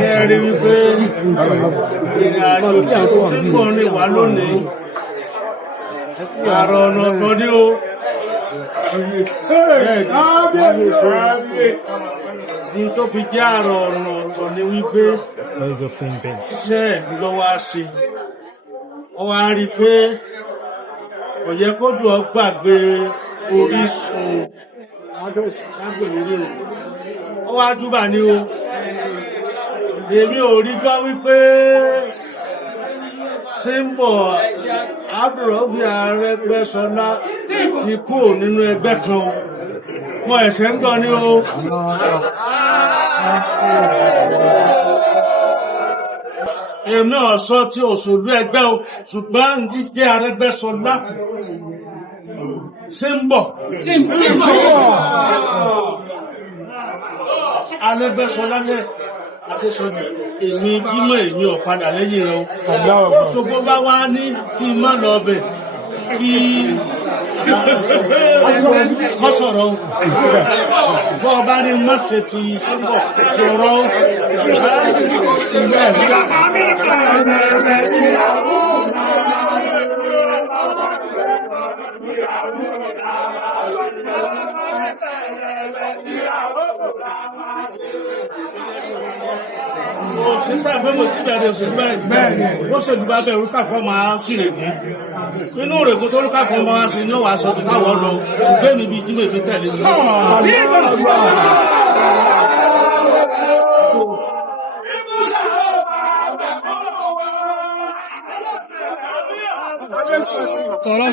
Kẹ́rí wípé ìrìn àjò tí ó ń bọ̀ ní wà lónìí. Àrọ̀ ọ̀nà kan ní o. Ní tó fi jẹ́ àrọ̀ ọ̀nà ọ̀tọ̀ ni wípé iṣẹ́ ìlú lọ wá sí. Ó wá rí pé kò yẹ kó dùn ọ́ gbàgbé orísun ó wá júbà ní o. Èmi ò rí gbọ́ wípé símbọ̀ Rauf Arẹgbẹṣọla ti kúrò nínú ẹgbẹ́ kan o. Mo ẹ̀ṣẹ̀ ń gbọ́ ní o. Èmi náà sọ tí òṣèlú ẹgbẹ́ o, ṣùgbọ́n ti jẹ́ Arẹgbẹṣọla símbọ̀. Arẹgbẹṣọla lẹ́ Adéṣọ́nà èmi bímọ èmi ọ̀padà lẹ́yìn rẹ̀ o. Oṣogbo bá wá ní kí n má lọ bẹ̀ kí kọ́ sọ̀rọ̀ o. Bọ́ ọba ní má ṣe ti símbọ̀ sọ̀rọ̀ o. Òṣìṣẹ́ àgbẹ̀ mo ti jáde òṣèlú bẹ́ẹ̀ ó ṣèlú bá bẹ̀rù kàkọ́ máa sì rè ní. Inú rẹ̀ kó tó rí kàkọ́ máa sí ní wàá sọ sí káwọ́ lọ ṣùgbọ́n mi bí jí mi tẹ̀lé sí. Sọ̀rọ̀